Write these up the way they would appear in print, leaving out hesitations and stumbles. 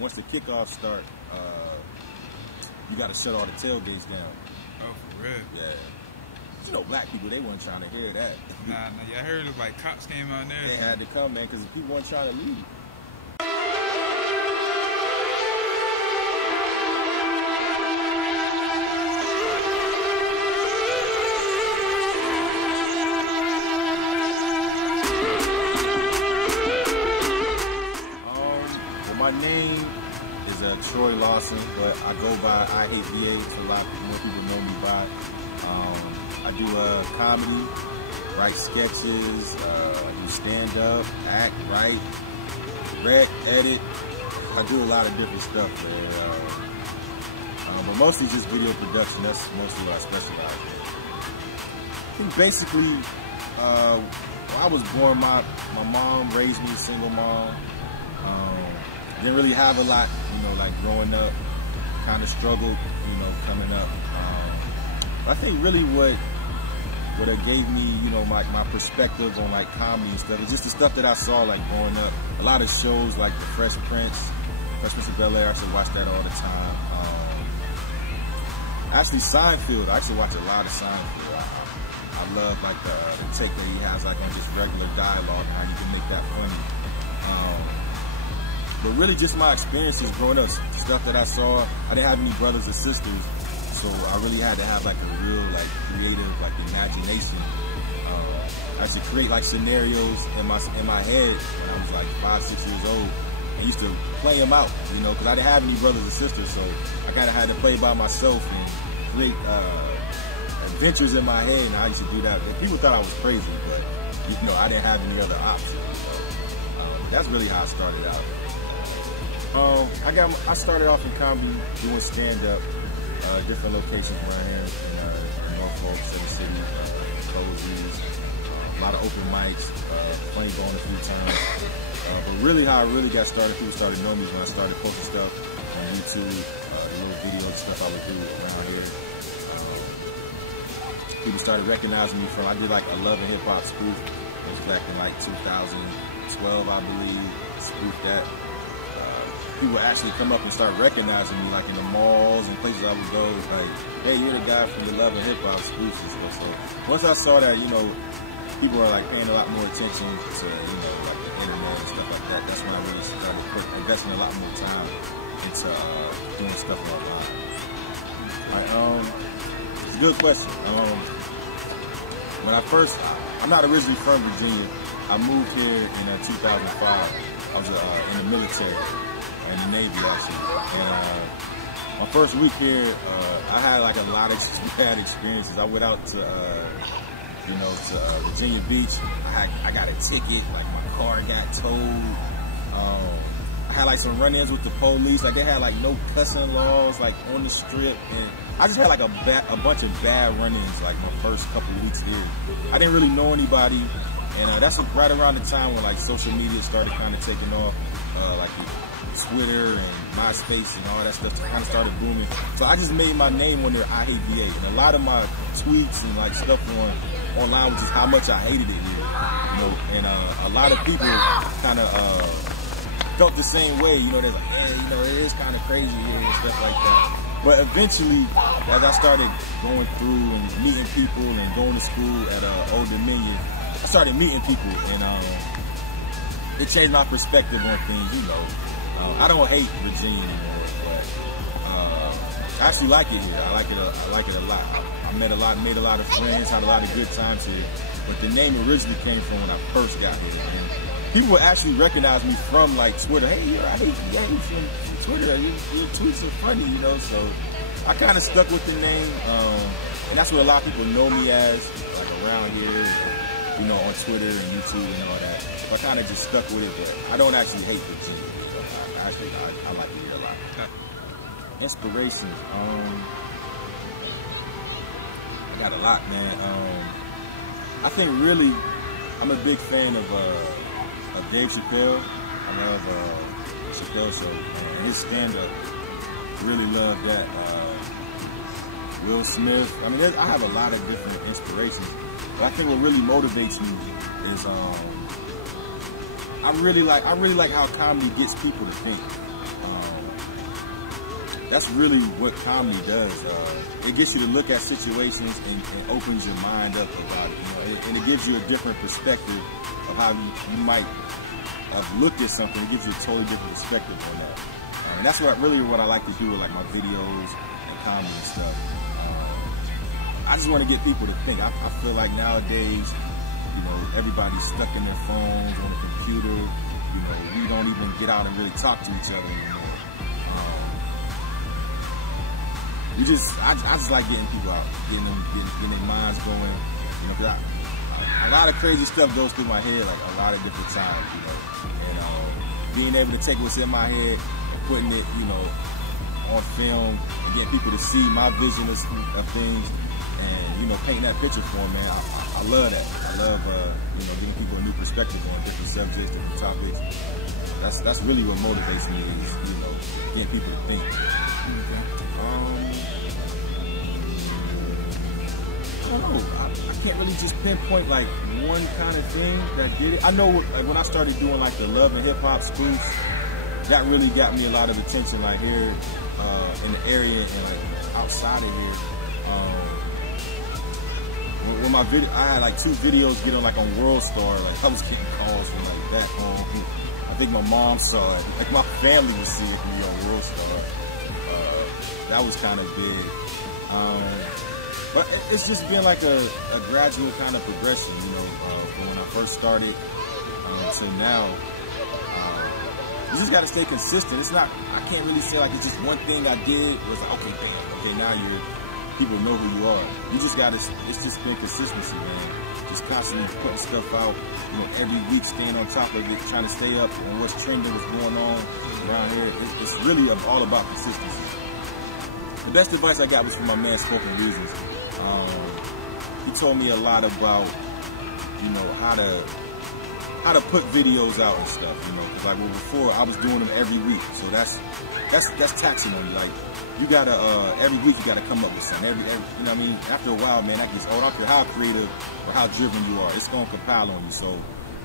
once the kickoffs start, you got to shut all the tailgates down. Oh, for real? Yeah. You know, black people, they weren't trying to hear that. Nah, I heard it was like cops came out there. They had to come, man, because people weren't trying to leave. Well, my name is Troy Lawson, but I go by I Hate VA, which a lot more people know me by. I do comedy, write sketches, do stand-up, act, write, direct, edit. I do a lot of different stuff, man. But mostly just video production. That's mostly what I specialize in. I think basically, when I was born, my mom raised me, single mom. Didn't really have a lot, you know, like growing up. Kind of struggled, you know, coming up. I think really what gave me, you know, my perspective on like comedy and stuff is just the stuff that I saw like growing up. A lot of shows like The Fresh Prince of Bel-Air, I used to watch that all the time. Actually, Seinfeld, I used to watch a lot of Seinfeld. I love like the take that he has like on just regular dialogue and how you can make that funny. But really just my experiences growing up, stuff that I saw. I didn't have any brothers or sisters. So I really had to have like a real like creative like imagination. I used to create like scenarios in my head when I was like 5, 6 years old. I used to play them out, you know, because I didn't have any brothers or sisters. So I kind of had to play by myself and create adventures in my head. And I used to do that. But people thought I was crazy, but you know, I didn't have any other options. So that's really how I started out. I started off in comedy doing stand-up. Different locations around here in Norfolk, City, Cozy's, a lot of open mics, Flame Bone a few times. But really how I really got started, people started knowing me when I started posting stuff on YouTube, the little videos and stuff I would do around here. People started recognizing me from, I did like a Love and Hip Hop spoof. It was back in like 2012, I believe, spoofed that. People would actually come up and start recognizing me, like in the malls and places I would go. It's like, hey, you're the guy from the Love and Hip Hop spoofs and stuff. So once I saw that, you know, people are like paying a lot more attention to, you know, like the internet and stuff like that. That's when I really started investing a lot more time into doing stuff online. It's a good question. When I'm not originally from Virginia. I moved here in 2005. I was in the military. In the Navy actually, and my first week here, I had like a lot of bad experiences. I went out to, you know, to Virginia Beach. I got a ticket, like my car got towed. I had like some run-ins with the police. Like they had like no cussing laws like on the strip, and I just had like a bunch of bad run-ins like my first couple of weeks here. I didn't really know anybody, and that's right around the time when like social media started kind of taking off, like Twitter and MySpace and all that stuff kind of started booming. So I just made my name on there, I Hate VA. And a lot of my tweets and like stuff online was just how much I hated it here. You know, and a lot of people kind of felt the same way. You know, they're like, hey, you know, it is kind of crazy here and stuff like that. But eventually, as I started going through and meeting people and going to school at Old Dominion, I started meeting people, and it changed my perspective on things, you know. I don't hate Virginia anymore, but I actually like it here. I like it a lot. I made a lot of friends, had a lot of good times here. But the name originally came from when I first got here. And people would actually recognize me from like Twitter. Hey, I hate VA from Twitter. Your tweets are funny, you know. So I kind of stuck with the name, and that's what a lot of people know me as, like around here, you know, on Twitter and YouTube and all that. So I kind of just stuck with it. But I don't actually hate Virginia. Actually, I like it here a lot. Inspirations. I got a lot, man. I think really, I'm a big fan of Dave Chappelle. I love the Chappelle Show and his stand-up. Really love that. Will Smith. I mean, I have a lot of different inspirations, but I think what really motivates me is I really like how comedy gets people to think. that's really what comedy does. It gets you to look at situations and opens your mind up about it, you know, and it gives you a different perspective of how you might have looked at something. It gives you a totally different perspective on that. And that's what I like to do with like my videos and comedy and stuff. I just want to get people to think. I feel like nowadays, you know, everybody's stuck in their phones, on the computer. You know, we don't even get out and really talk to each other anymore. I just like getting people out, getting their minds going. You know, 'cause a lot of crazy stuff goes through my head, like a lot of different times. You know, and being able to take what's in my head and putting it, you know, on film and getting people to see my vision of things. And, you know, painting that picture for them, man, I love that. I love, you know, giving people a new perspective on different subjects, different topics. That's really what motivates me is, you know, getting people to think. I don't know. I can't really just pinpoint, like, one kind of thing that did it. I know, like, when I started doing, like, the Love and Hip Hop spoofs, that really got me a lot of attention, like, here in the area and, like, outside of here. When my video, I had like 2 videos getting like on World Star, like I was getting calls from like back home. I think my mom saw it, like my family was seeing me on World Star. That was kind of big. But it's just been like a gradual kind of progression, you know, from when I first started to now. You just got to stay consistent. It's not, I can't really say like it's just one thing I did was like, okay, damn, okay, now people know who you are. You just gotta, it's just been consistency, man. Just constantly putting stuff out, you know, every week, staying on top of it, trying to stay up on what's trending, what's going on around here. It's really all about consistency. The best advice I got was from my man, Spoken Reasons. He told me a lot about, you know, how to put videos out and stuff, you know, because like before I was doing them every week, so that's taxing on you. Like, you gotta every week you gotta come up with something. Every you know what I mean? After a while, man, that gets old. I don't care how creative or how driven you are, it's gonna compile on you. So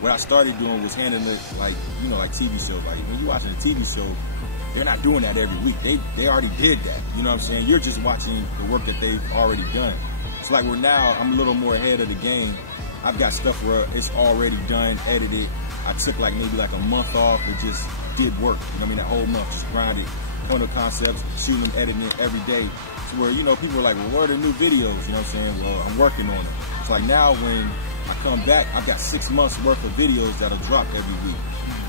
what I started doing was handling it like, you know, like TV shows. Like when you're watching a TV show, they're not doing that every week. They already did that. You know what I'm saying? You're just watching the work that they've already done. It's like we're now, I'm a little more ahead of the game. I've got stuff where it's already done, edited. I took like maybe like a month off, but just did work. You know what I mean? That whole month, just grinded. Point of concepts, shooting them, editing it every day. To where, you know, people are like, well, where are the new videos? You know what I'm saying? Well, I'm working on it. It's like now when I come back, I've got 6 months worth of videos that'll drop every week.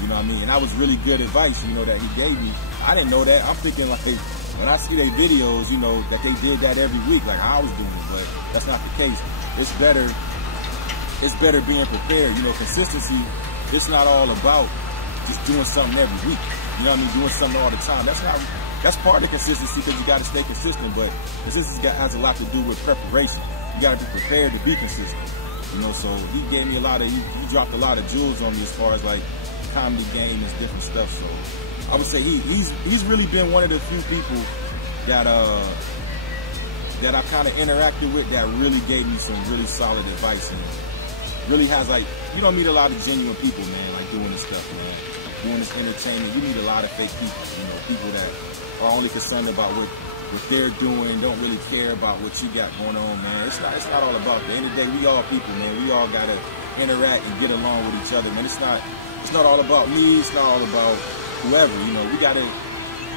You know what I mean? And that was really good advice, you know, that he gave me. I didn't know that. I'm thinking like, when I see their videos, you know, that they did that every week, like I was doing it, but that's not the case. It's better being prepared. You know, consistency, it's not all about just doing something every week. You know what I mean? Doing something all the time. That's part of consistency because you got to stay consistent, but consistency has a lot to do with preparation. You got to be prepared to be consistent. You know, so he gave me he dropped a lot of jewels on me as far as like comedy game and different stuff. So I would say he's really been one of the few people that I kind of interacted with that really gave me some really solid advice and really has like, you don't meet a lot of genuine people, man, like doing this stuff, man. Doing this entertainment, you need a lot of fake people, you know, people that are only concerned about what they're doing, don't really care about what you got going on, man. It's not all about that. At the end of the day, we all people, man. We all gotta interact and get along with each other, man. It's not all about me, it's not all about whoever, you know.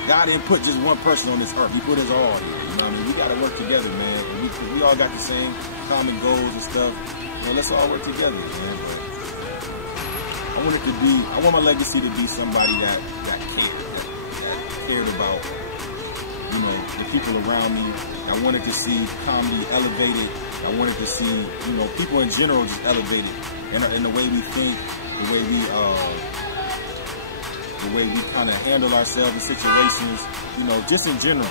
God didn't put just one person on this earth, he put us all here, you know what I mean? We gotta work together, man. We all got the same common goals and stuff. Well, let's all work together, man. But I want my legacy to be somebody that cared about, you know, the people around me. I wanted to see comedy elevated. I wanted to see, you know, people in general just elevated in the way we think, the way we kind of handle ourselves in situations, you know, just in general.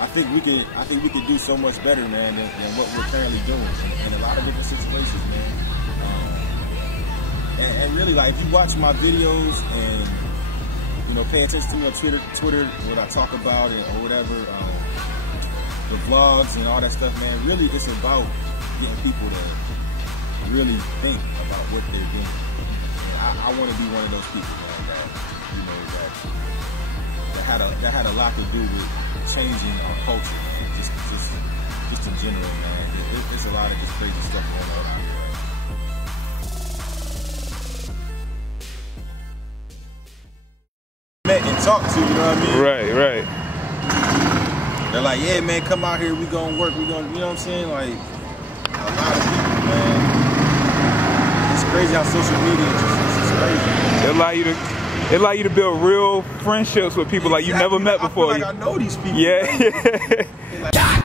I think we could do so much better, man, than what we're currently doing in a lot of different situations, man. And really, like, if you watch my videos and, you know, pay attention to me on Twitter, what I talk about or whatever, the vlogs and all that stuff, man, really it's about getting people to really think about what they're doing. And I want to be one of those people, man, that, you know, that had a lot to do with changing our culture, just in general, man. There's a lot of just crazy stuff going on out here. Met and talk to, you know what I mean? Right, right. They're like, yeah, man, come out here. We gonna work. We gonna, you know what I'm saying? Like a lot of people, man. It's crazy how social media is crazy. It allow you to build real friendships with people like you never met before. I feel like I know these people. Yeah.